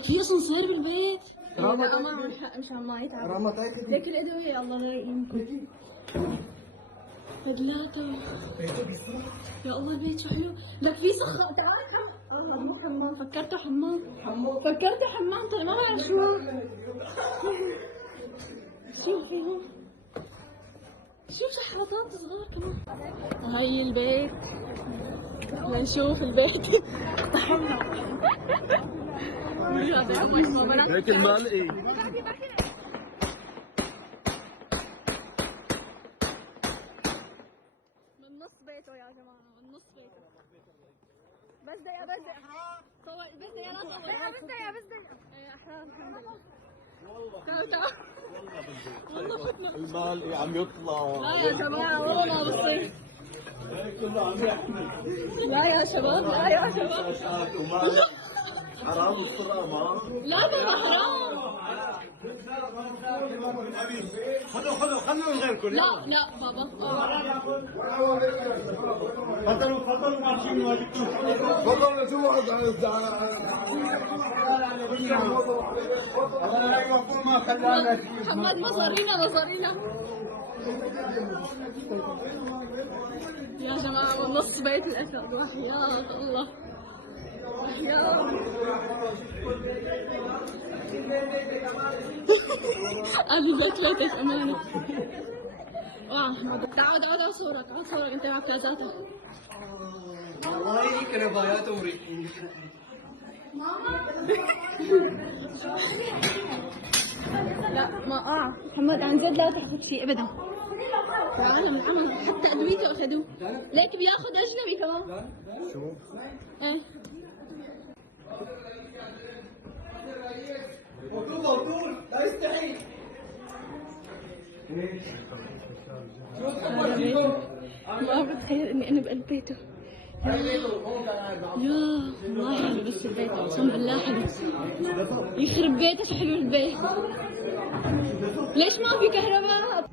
لك في اسانسير بالبيت. رامة لا ما مش عم ما يتعب. رامة تايتي لك الادويه يا الله لا يمكن. ثلاثة. يا الله البيت شو حلو. لك في صخرة. تعال الله مو حمام. فكرته حمام. فكرته حمام. طيب ما بعرف شو فيهم. شوف شحرطات صغار كمان. هاي البيت. لنشوف البيت. اقتحمنا. هيك المال ايه؟ من نص بيته يا جماعة، من نص بيته. بس دقيقة بس دقيقة. صور بس دقيقة لا صور. بس دقيقة بس دقيقة. ايه أحرار الحمد لله. تعال تعال. والله فتنا. المال ايه عم يطلع. لا يا جماعة والله ما بصير. كله عم يحمي. لا يا شباب لا يا شباب. حرام الصرامة. لا لا حرام. خذوا من غيركم. لا لا بابا. تفضلوا ماشيين واجبكم. تفضل نسوي الله يوفقكم ما خلانا. محمد مصارينا مصارينا. يا جماعة ونص بيت الأسد وحياة الله. وحياة. أبي بيت بيتك أمانة. أحمد تعال صورك تعال صورك أنت مع بلازاتك. والله هيك ربايات أمريكية. لا ما محمد عن جد لا تحكي فيه أبدا. في عالم العمل حتى أدويته أخذوه. ليك بياخذ أجنبي كمان. شو؟ إيه. وطول لا يستحي. ما بتخيل اني انا بقلب بيته. يا والله حلو بس البيت اقسم بالله حلو. يخرب بيته شو حلو البيت. ليش ما في كهرباء؟